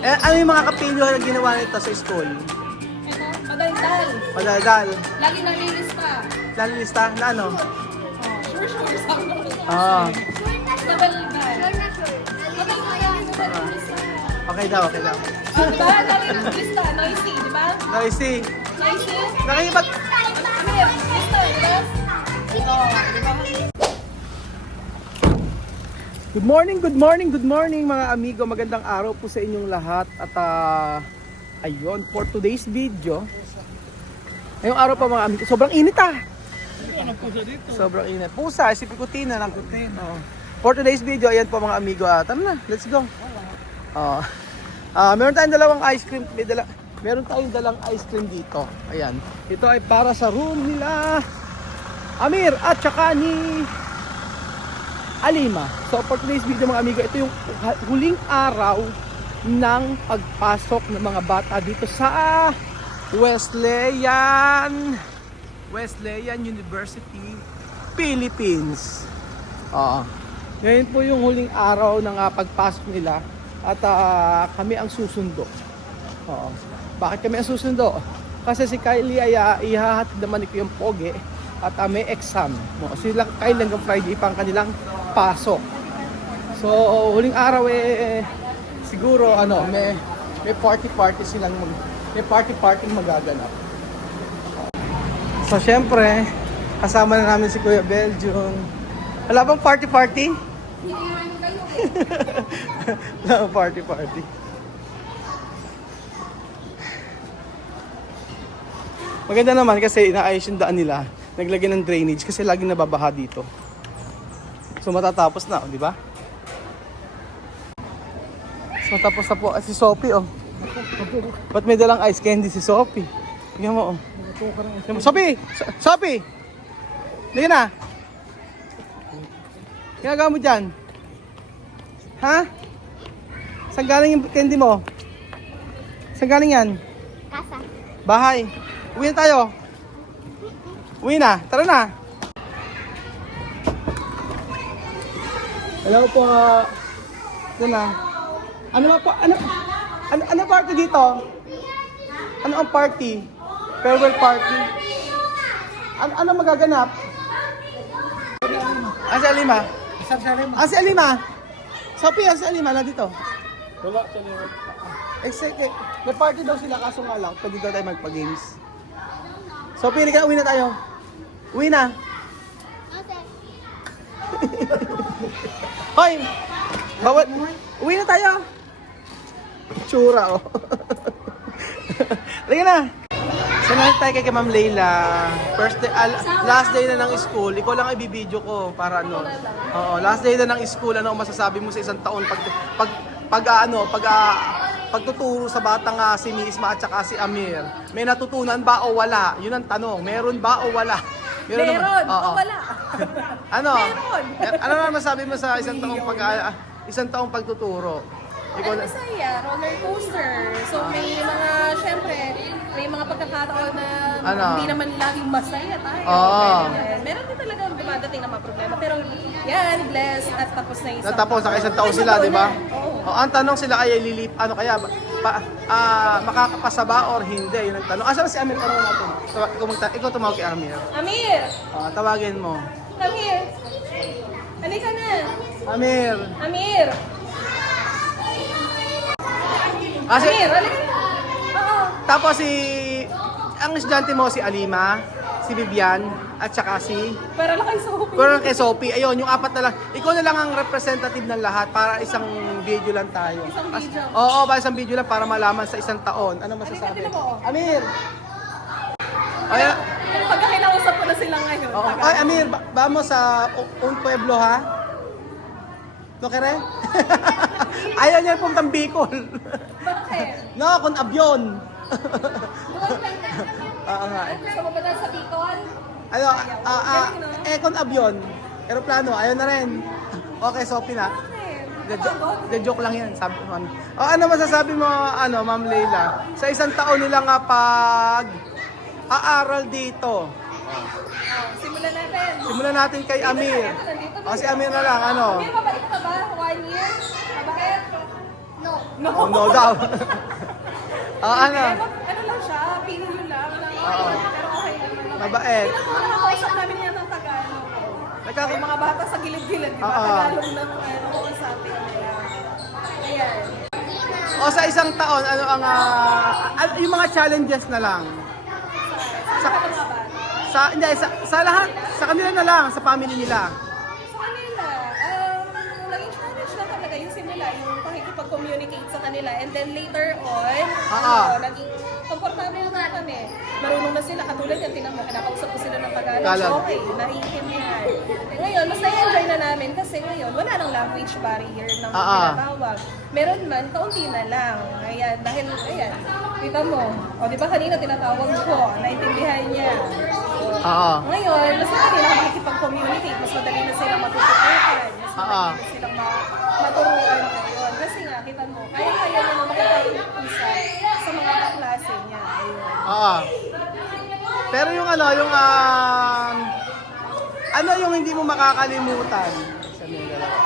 Eh, ano yung mga kapilyo na ginawa nito sa school? Ito, madaldal. Madaldal. Lagi nalilista. Lalilista na ano? Sure, sabi mo. Oo. Madaldal. Okay daw, okay daw. Diba? Lagi nalilista. Noisy, di ba? Noisy. Noisy. Nakikibat. Amir, lista, di ba? Oo, di ba? Good morning mga amigo. Magandang araw po sa inyong lahat. At ayun, for today's video. Ngayong araw pa mga amigo. Sobrang init Sobrang init. Pusa, si Pikutina lang. For today's video, ayan po mga amigo. Tara na, let's go. Meron tayong dalawang ice cream. Meron tayong dalang ice cream dito. Ayan. Ito ay para sa room nila Amir at saka ni Alima. So for today's video mga amigo, ito yung huling araw ng pagpasok ng mga bata dito sa Wesleyan University, Philippines. Ngayon po yung huling araw ng pagpasok nila at kami ang susundo. Bakit kami ang susundo? Kasi si Kylie ay ihahatid naman ko yung poge at may exam. Sila Kylie hanggang Friday pang kanilang pasok. So huling araw siguro may party silang magaganap. So syempre kasama na namin si Kuya Belgium. Wala bang party? Wala bang party? Maganda naman kasi inaayos yung daan nila. Naglagyan ng drainage kasi laging nababaha dito. So matatapos na, di ba? So tapos na po si Sophie, Ba't may dalang ice candy si Sophie? Tingnan mo, Sophie! Sophie! Hindi na! Ginagawa mo dyan? Ha? Saan galing yung candy mo? Saan galing yan? Kasa. Bahay. Uwi na tayo. Uwi na. Tara na. Hello po. Ito na. Ano party dito? Ano ang party? Farewell party. Ano magaganap? Si Alima. Si Alima. Sophie, si Alima na dito. Wala sa liwat. Exactly. May party daw sila kaso nga lang. Pwede daw tayo magpa-games. Sophie, hindi ka, uwi na tayo. Uwi na. Hoy! Bawat... Uwi na tayo! Tsura, Lagi na! Sanayin tayo kay Ma'am Leila. Last day na ng school. Ikaw lang ibibideo ko para ano. Oo, last day na ng school. Ano masasabi mo sa isang taon pagtuturo sa batang si Misma at saka si Amir? May natutunan ba o wala? Yun ang tanong. Meron ba o wala? Meron o wala? Ano? Meron. Ano naman masabi mo sa isang taong pagtuturo? Ano masaya? Roller coaster. So may mga, syempre, may mga pagkakataon na hindi naman laging masaya tayo. Meron din talaga dumadating na mga problema. Pero yan, blessed at tapos na isang Natapos na isang taon sila, di ba? Oo. Ang tanong sila ay makakapasa ba or hindi? Yun ang tanong. Asan si Amir? Tanong natin. Ikaw tumawag kay Amir. Amir! Tawagin mo. Amir! Halika na! Amir! Amir! Amir, halika na! Oo. Tapos ang estudyante mo si Alima, si Vivian, at saka si... Para lang kay Sophie. Pero kay Sophie, ayun, yung apat na lang. Ikaw na lang ang representative ng lahat para isang video lang tayo. Isang video. Para isang video lang para malaman sa isang taon. Ano masasabi? Halika, mo. Amir! Ay, Pagka kinausap ko na sila ngayon. ay Amir, vamos sa un pueblo ha? No kere? Ayaw niya puntang Bicol. Bakit? No, con avion. Gusto mo ba dahil sa Bicol? Ano, con avion. Aeroplano, ayaw na rin. Okay, Sophie na. Joke lang yan, sabi ko. Ano masasabi mo, Ma'am Leila? Sa isang taon nila nga aaral dito. Simulan natin kay Amir. Si Amir na lang, Amir, mabait ka ba? 1 year? Mabait? No. Oh, no daw. Ano? Ano lang siya, pinilo lang. Oo. Pero okay naman. Mabait. Nakakausap namin yan ng Tagalog. May mga bata sa gilid-gilid, di ba? Oo. Tagalog na kausapin nila. Ayan. O sa isang taon, ano ang yung mga challenges na lang? Sa mga bata. Hindi, sa lahat, sa kanila na lang, sa family nila. Sa kanila, naging challenge na talaga yung simula, yung pakikipag-communicate sa kanila. And then later on, naging komportable na kami. Marunong na sila, katulad yan, tinan mo, kinakausap ko sila ng Tagalog. Okay, naiintindihan. Ngayon, mas na-enjoy na namin kasi ngayon, wala nang language barrier ng tinatawag. Meron man, kaunti na lang. Ayan, dahil, ayan, kita mo. O, di ba kanina tinatawag ko, naintindihan niya. Ngayon, mas madali na makikipag-communicate, mas madali na silang matututukan, mas madali na silang maturuan ngayon. Kasi nga, kita mo, kaya-kaya niya na makipag-usap sa mga kaklase niya. Ayun. Pero yung ano yung hindi mo makakalimutan sa mga dalawa?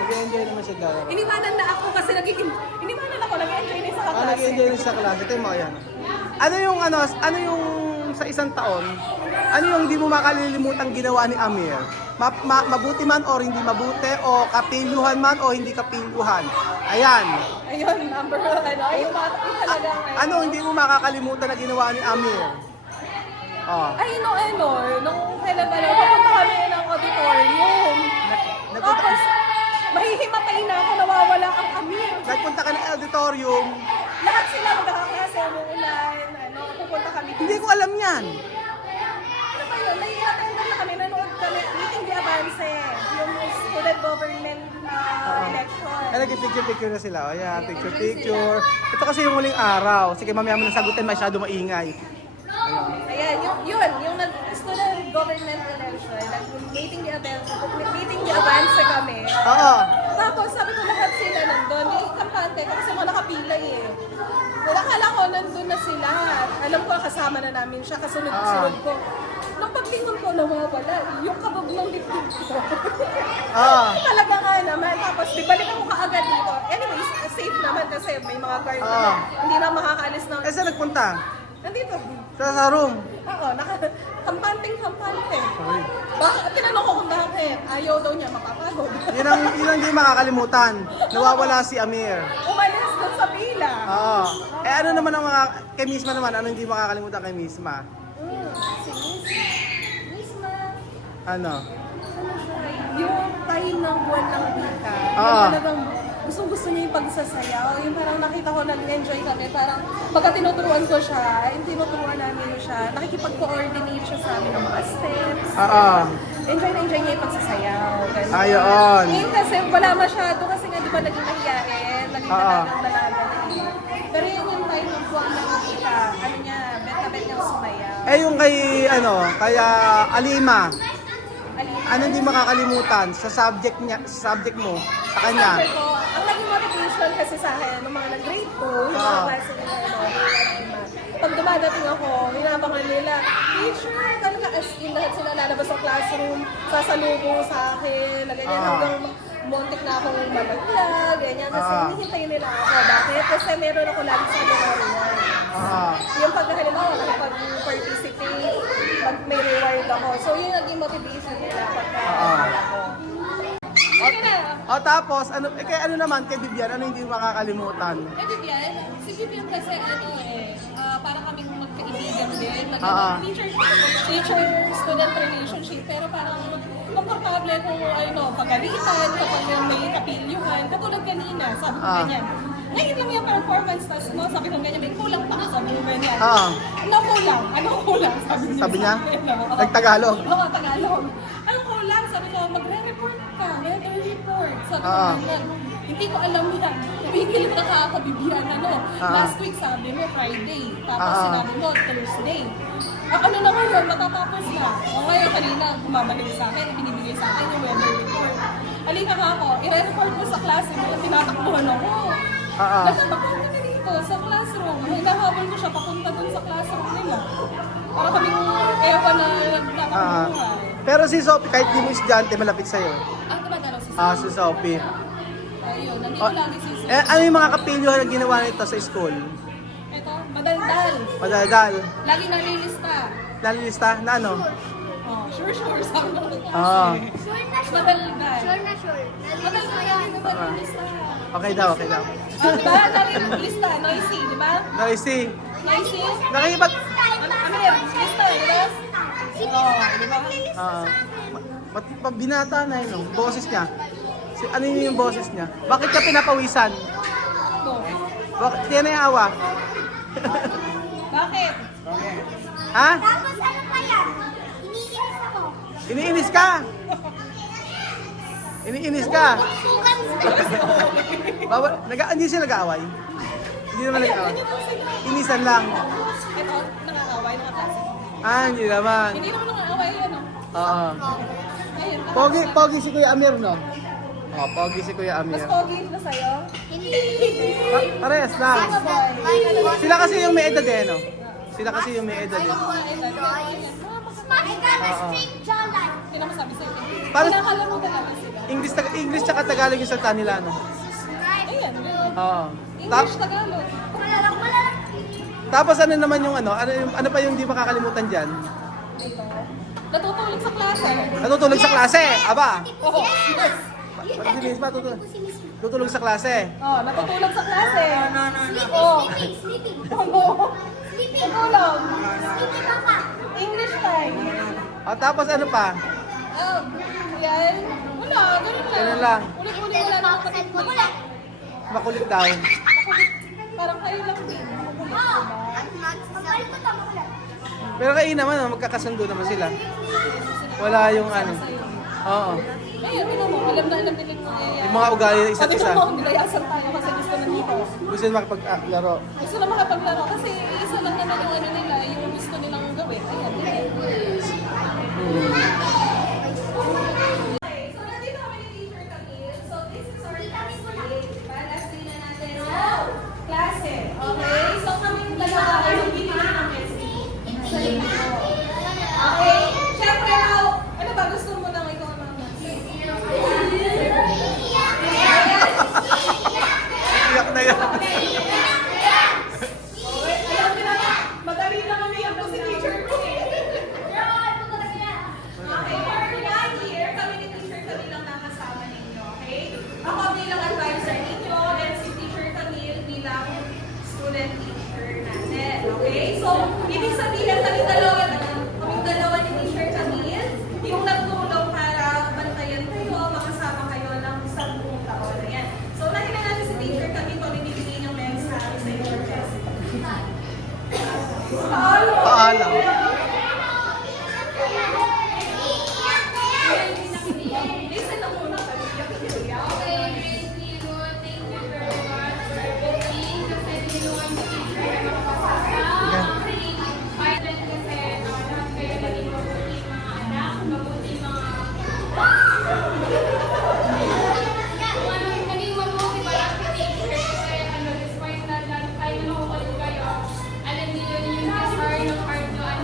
Nag-enjoy naman sa dalawa. Iniwanan na ako kasi iniwanan ako, nag-enjoy na sa kaklase. Nag-enjoy na sa klase. Ito yung mga yan. Ano yung sa isang taon, ano yung hindi mo makalilimutan ginawa ni Amir? Mabuti man o hindi mabuti, o kapilyuhan man o hindi kapilyuhan? Ayan. Ayun, number one. Ayun, talagang. Ano hindi mo makakalimutan na ginawa ni Amir? Ay, nung kailan ba lang, papunta kami ng auditorium. Tapos, mahihimatay na ako, nawawala ang Amir. Nagpunta ka ng auditorium. Lahat sila magkakaklase, umuulan, pupunta kami. Hindi ko alam yan. Ano ba yun? May attendant na kami, nanood kami, meeting the advance, yung student government election. Nag-picture-picture na sila. O yan, picture-picture. Ito kasi yung huling araw. Sige, mamaya mo nasagutin, masyado maingay. Ayan, yung student government election, meeting the advance kami. Tapos sabi ko lahat sila nandun, yung kampante, kasi mga nakapila eh. Akala ko nandun na sila. Alam ko kasama na namin siya, kasunod-sunod ko. Nung paglingon ko, nawawala. Yung kabog ng dibdib ko. Talaga nga naman. Tapos, di balik ako kaagad dito. Anyways, safe naman kasi may mga guard naman. Hindi na makakaalis ng... Saan nagpunta? Nandito. Sa room? Oo, kampante. Tinanong ko kung bakit. Ayaw daw niya makapagod. Yun ang hindi makakalimutan. Nawawala si Amir. Umalis doon sa pila. Ano naman ang mga... Kay Misma naman, ano hindi makakalimutan kay Misma? Si Misma. Ano? Yung time ng buwan ng bika. Yung talagang gusto niya yung pagsasayaw. Yung parang nakita ko nag-enjoy kami. Parang pagka tinuturuan ko siya, yung tinuturuan namin siya, nakikipag-coordinate siya sa amin ng mga steps. Enjoy na enjoy niya yung pagsasayaw. Ayun. Ngayon kasi wala masyado kasi nga di ba naging mahiyain, naging talagang dalaga na yun. Pero yun yung time ng buwan ng bika, ano niya, bet niyang sumayaw. Yung kaya Alima. Ano hindi makakalimutan sa subject mo, sa kanya? Ang naging motivation kasi sa akin, nung mga nag-grade 2, yung mga klase nila, pag dumadating ako, hinabangan nila, teacher, talaga as in, lahat sila lalabas sa classroom, sasalubong sa akin, na ganyan, hanggang montik na akong malaglag, ganyan, kasi hinihintay nila ako. Bakit? Kasi meron ako lagi sa memorial. Yung pag halimbawa, pag-participate, pag may reward ako. So, yun naging motivation nila pagka ako. Tapos, ano naman kay Vivian, ano hindi makakalimutan? Vivian, si Vivian kasi parang kaming magkaibigan din. Teacher-student relationship, pero parang komportable kung pagalitan, kapag may kapilyuhan. Katulad kanina, sabi ko ganyan. Ngayon lang yung performance test mo, sabi ko ganyan, may kulang pa, sabi ko ganyan. Anong kulang? Sabi niya? Nagtagalog? Oo, Tagalog. Anong kulang? Sabi ko, magre-report ka, weather report. Sabi ko ganyan. Hindi ko alam yan. Pigil ka kakabibigyan, Last week sabi mo, Friday. Tapos sinabi mo, Thursday. Ano naman yun, matatapos na. Ngayon kanina, bumabalik sa akin, binibigay sa akin yung weather report. Halika ka ako, i-report mo sa klase mo, tinatakbuhan ako. Nagtatakbuhan kami dito sa classroom. Hinahabol ko siya papunta dun sa classroom nila. Para kaming ewan na nagtatakbuhan. Pero si Sophie, kahit di mo estudyante, malapit sa'yo. Tumatalo si Si Sophie. Ayun, nandito Oh, lagi si Sir. ano yung mga kapilyo na ginawa nito sa school? Ito, madaldal. Madaldal. Lagi nalilista. Lalilista na ano? Oh, sure, sabi mo. Oo. Madaldal. Sure na sure. Madaldal lagi na nalilista. Okay daw, okay daw. Diba? Lagi nalilista, noisy, di ba? Noisy. Noisy. Nakikipag... Amir, lista, di ba? Oh, di ba? Binata na yun, no? Boses niya. Ano yun yung boses niya? Bakit ka pinapawisan? Go. Bakit? Yan na yung awa. Bakit? Ha? Tapos ano pa yan? Iniinis ako. Iniinis ka? Iniinis ka? Sukan Bawal, hindi sila nag-aaway? Hindi naman nag-aaway. Inisan lang. Ito, nakakaway, nakaklase. Hindi naman. Hindi naman nakakaway yan, no? Oo. Ayun, Pogi si Kuya Amir, no? Oo, pogi si Kuya mas Amir. pogi na sa'yo. Hindi. Parehas lang. Sila kasi yung may edad eh, no? Sila kasi yung may edad eh. Smart ka na straight jawline. Hindi naman sabi sa'yo. Para- Pinakalaro talaga sila. English tsaka Tagalog yung salita nila, no? Ayan, yun. Oo. English, Tagalog. Wala lang. Tapos ano naman yung ano pa yung di makakalimutan dyan? Dito. Natutulog sa klase. Natutulog sa klase, aba. Oo. Pag-dinis ba, tutulog sa klase. Oh, natutulog sa klase. Sleeping. Oo. Natulog. Sleeping papa. English time. Tapos ano pa? Yan. Wala, ganun lang. Ganun lang. Ulit-ulit wala na akong patikmula. Makulit daw. Parang kayo lang din. Oh. At magsasalita ako ulit. Pero kayo naman, magkakasundo naman sila. Wala yung ano. Oo. Ayun, mo, alam na alam din yung mangyayari. Yung mga ugali ng isa't Sabi isa. mo, nilayasan tayo kasi gusto na dito. Gusto nila makipaglaro. Gusto na makapaglaro kasi isa lang naman yung ano nila, yung gusto nilang gawin. Ayan, ayan. So, nandito kami ni Teacher Camille. So, this is our last day. Last day na natin ng klase. Okay? So, kami dalawa ay magbibigay ng message sa inyo. Okay? Siyempre, ano ba gusto mo nang ikaw ng message? Iyak na yan. Alam niyo na, madali lang umiyak po si teacher ko. Okay, for that year, kami ni Teacher Camille lang nakasama ninyo, okay? Ako bilang advisor ninyo, and si Teacher Camille bilang student teacher natin, okay? So, ibig sabihin, kaming dalawa ni Teacher Camille, yung nagtulong para bantayan kayo, makasama kayo ng 10 taon. Ayan. So, nakita natin si Teacher Camille kung ibibigay niyong mensahe sa inyo, Jessica. Paalam. Listen na muna kami. Alam niyo yun yung desire ng heart nyo, ano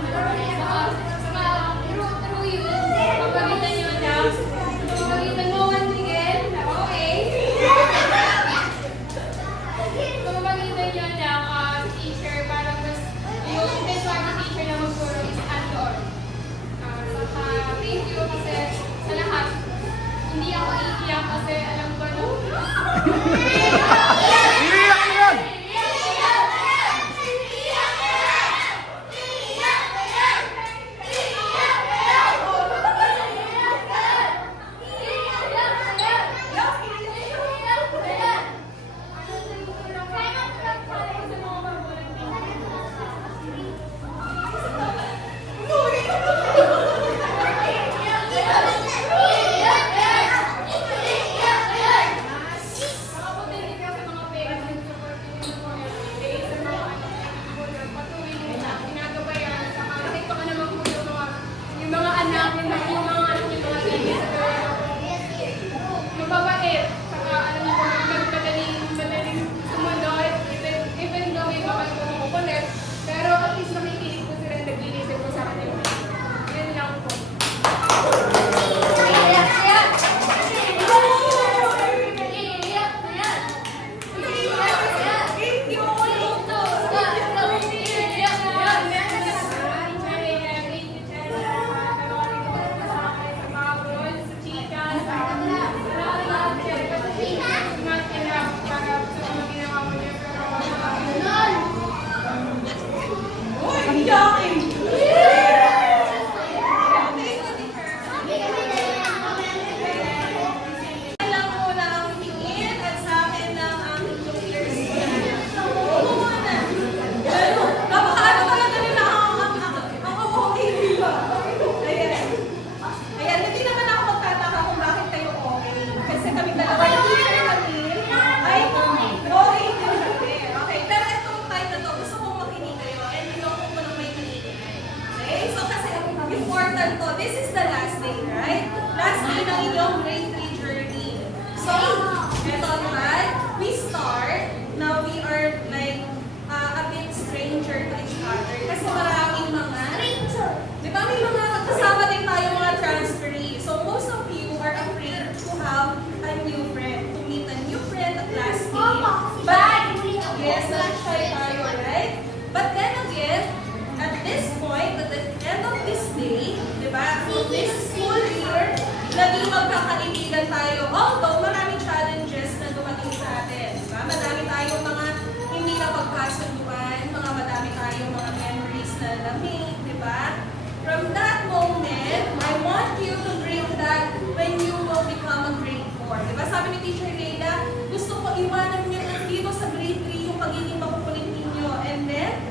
Teacher Leila, gusto ko iwanan niyo dito sa grade 3 yung pagiging makukulit ninyo. And then,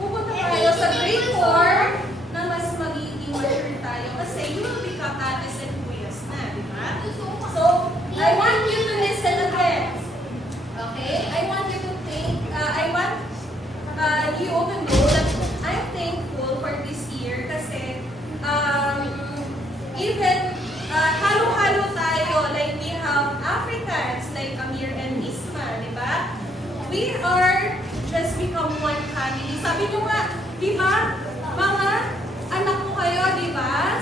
pupunta tayo sa grade 4 na mas magiging mature tayo. Kasi you will become ates and kuyas na, di ba? So, I want you to listen again. Okay? I want you to think, I want you to know that I'm thankful for this year kasi even halo-halo tayo, like we have Africans like Amir and Isma, di ba? We are just become one family. Sabi nyo nga, di ba? Mga anak ko kayo, di ba?